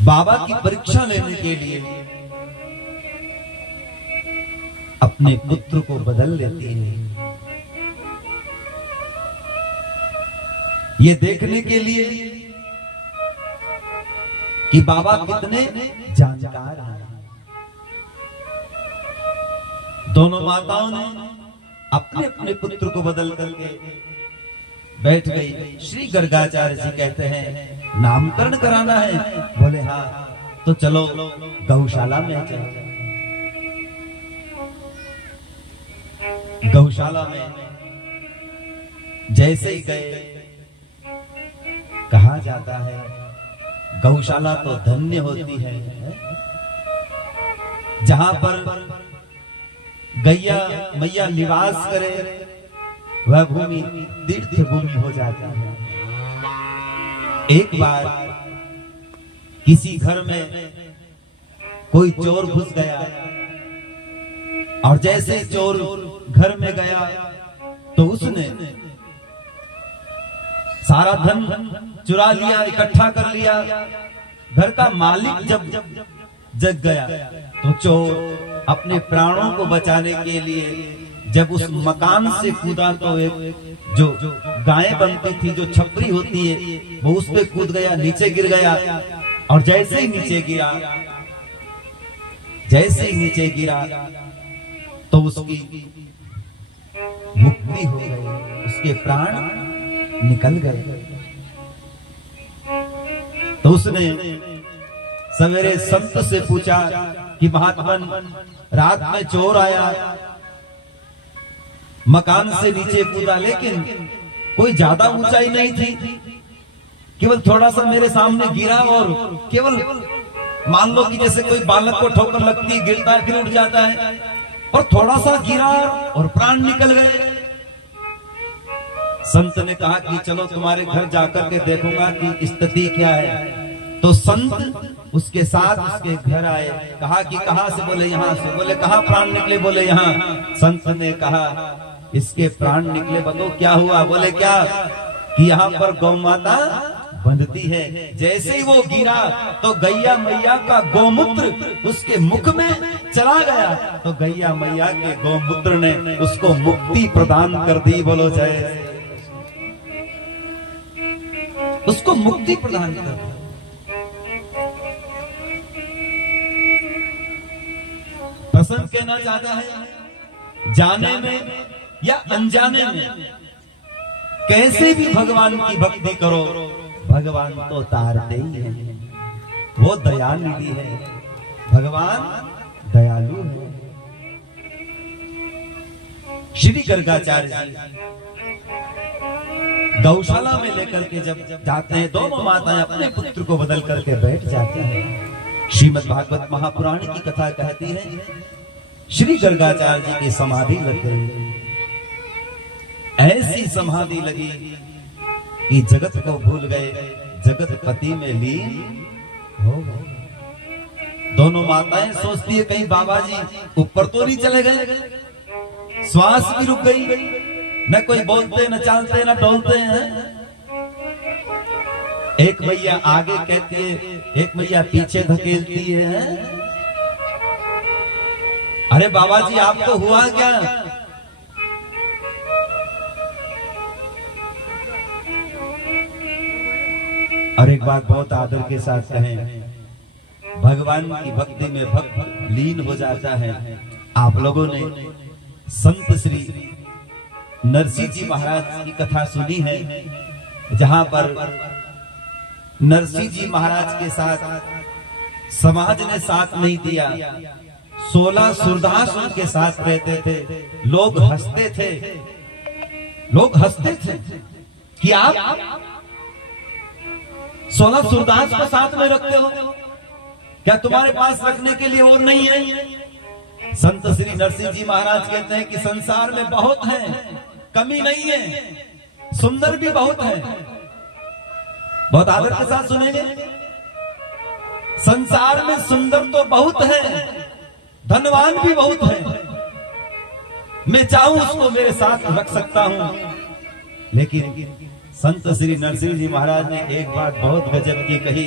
बाबा की परीक्षा लेने के लिए अपने पुत्र को बदल लेती है, ये देखने के लिए कि बाबा कितने जानकार हैं। दोनों माताओं ने अपने अपने पुत्र को बदल करके बैठ गई। श्री गर्गाचार्य जी कहते हैं नामकरण कराना है, बोले हाँ तो चलो गौशाला में चलो। गौशाला में जैसे ही गए, कहा जाता है गौशाला तो धन्य होती है जहां पर गैया मैया निवास करे, वह भूमि तीर्थ भूमि हो जाती है। एक बार किसी घर में कोई चोर घुस गया और जैसे चोर घर में गया तो उसने सारा धन चुरा लिया, इकट्ठा कर लिया। घर का मालिक जब जग गया तो चोर अपने प्राणों को बचाने के लिए जब उस मकान से कूदा तो एक जो गाय बनती थी, जो छपरी होती है, वो उस पे कूद गया, नीचे गिर गया। और जैसे ही नीचे गिरा तो उसकी मुक्ति हो गई, उसके प्राण निकल गए। तो उसने सवेरे संत से पूछा कि महात्मन रात में चोर आया, मकान से नीचे कूदा, लेकिन कोई ज्यादा ऊंचाई नहीं थी, केवल थोड़ा सा मेरे सामने गिरा और केवल मान लो कि जैसे कोई बालक को ठोकर लगती है, गिरता है फिर उठ जाता है, और थोड़ा सा गिरा और प्राण निकल गए। संत ने कहा कि चलो तुम्हारे घर जाकर के देखूंगा कि स्थिति क्या है। तो संत उसके साथ उसके घर आए, कहा कि कहां से, बोले यहां से। बोले कहां प्राण निकले, बोले यहां। संत ने कहा इसके प्राण निकले, बताओ क्या हुआ। बोले क्या कि यहाँ पर गौ माता बंधती है। जैसे ही वो गिरा तो गैया मैया का गौमूत्र उसके मुख में चला गया, तो गैया मैया के गौमूत्र ने उसको मुक्ति प्रदान कर दी। बोलो जय, उसको मुक्ति प्रदान कर दी। प्रसन्न कहना चाहता है जाने में या अनजाने में कैसे भी भगवान की भक्ति करो, भगवान तो तारते ही है। वो दयानिधि है, भगवान दयालु है। श्री गर्गाचार्य जी गौशाला में लेकर के जब जाते हैं, दोनों माताएं अपने पुत्र को बदल करके बैठ जाती हैं। श्रीमद् भागवत महापुराण की कथा कहती है श्री गर्गाचार्य जी की समाधि लग गई। ऐसी समाधि लगी कि जगत को भूल गए, जगत पति में लीन हो गए। दोनों माताएं सोचती है कहीं बाबा जी ऊपर तो नहीं चले गए, श्वास भी रुक गई, न कोई बोलते न चलते न डोलते हैं। एक मैया आगे कहती है, एक मैया पीछे धकेलती है। अरे बाबा जी आपको हुआ क्या? और एक बात बहुत आदर के साथ कहें, भगवान की भक्ति में भक्त लीन हो जाता है। आप लोगों ने संत श्री नरसिंह जी महाराज की कथा सुनी है, जहां पर नरसिंह जी महाराज के साथ समाज ने साथ नहीं दिया। 16 सूरदास उनके साथ रहते थे। लोग हंसते थे कि आप 16 सूरदास को साथ में रखते हो, क्या तुम्हारे पास रखने के लिए और नहीं है? संत श्री नरसिंह जी महाराज कहते हैं कि संसार में बहुत है, कमी नहीं है, सुंदर भी बहुत है। बहुत आदर के साथ सुनेंगे। संसार में सुंदर तो बहुत है, धनवान भी बहुत है, मैं चाहूं उसको मेरे साथ रख सकता हूं। लेकिन संत श्री नरसिंह जी महाराज ने एक बात बहुत गजब की कही,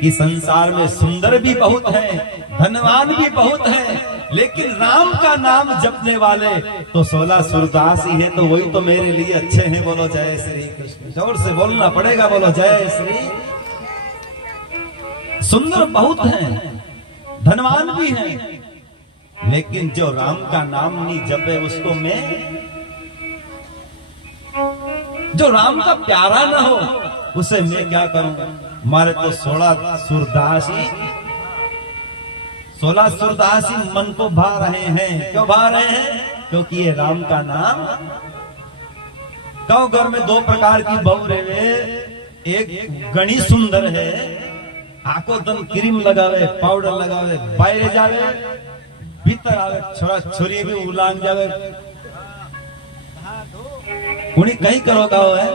कि संसार में सुंदर भी बहुत है, धनवान भी बहुत है, लेकिन राम का नाम जपने वाले तो 16 सूरदास ही है, तो वही तो मेरे लिए अच्छे हैं। बोलो जय श्री कृष्ण। जोर से बोलना पड़ेगा, बोलो जय श्री। सुंदर बहुत हैं, धनवान भी हैं, लेकिन जो राम का नाम नहीं जपे उसको मैं, जो राम का प्यारा न हो उसे मैं क्या करूं। हमारे तो 16 सूरदास ही, 16 सूरदास ही मन को भा रहे हैं। क्यों भा रहे हैं? क्योंकि ये राम का नाम। गांव घर में 2 प्रकार की बहू रहे, एक गणी सुंदर है, आंखों दम क्रीम लगावे, पाउडर लगावे, बाहर जावे, भीतर आवे, छोरा छोरी भी उलांग जावे, उन्हीं कहीं करो गाँव है।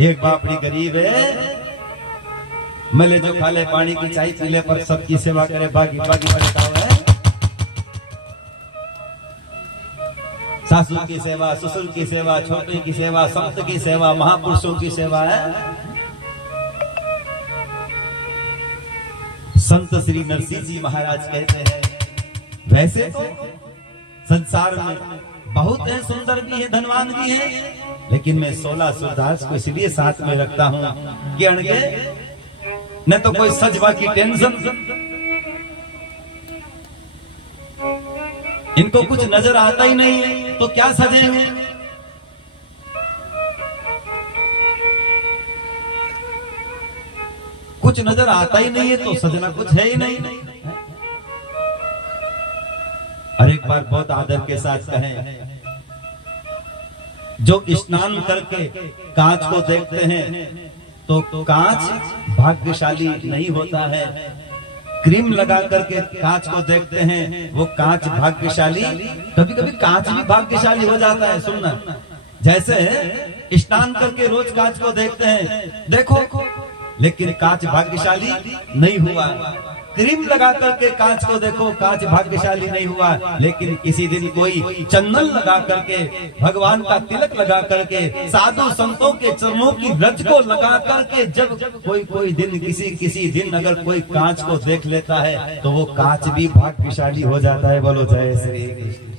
एक बापड़ी गरीब है, मले जो खाले पानी की चाय पीले पर सबकी सेवा करे, बागी बागी बड़का है। सासू की सेवा, ससुर की सेवा, छोटे की सेवा, संत की सेवा, महापुरुषों की सेवा है। संत श्री नरसिंह जी महाराज कहते हैं, वैसे तो संसार में बहुत है, सुंदर भी है, धनवान भी है, लेकिन मैं 16 सूरदास को इसलिए साथ में रखता हूं कि अणगे न तो कोई सजवा की टेंशन, इनको कुछ नजर आता ही नहीं है तो क्या सजेंगे। कुछ नजर आता ही नहीं है तो सजना कुछ है ही नहीं। और एक बार बहुत आदर के साथ कहें, जो स्नान करके कांच को देखते हैं तो कांच भाग्यशाली नहीं होता है, क्रीम लगा करके कांच को देखते हैं वो कांच भाग्यशाली, कभी कभी कांच भी भाग्यशाली हो जाता है। सुनना, जैसे स्नान करके रोज कांच को देखते हैं, देखो, लेकिन कांच भाग्यशाली नहीं हुआ। क्रीम लगा करके कांच को देखो, कांच भाग्यशाली नहीं हुआ, लेकिन किसी दिन कोई चंदन लगा करके, भगवान का तिलक लगा करके, साधु संतों के चरणों की रज को लगा करके, जब कोई दिन किसी दिन अगर कोई कांच को देख लेता है तो वो कांच भी भाग्यशाली हो जाता है। बोलो जय श्री कृष्ण।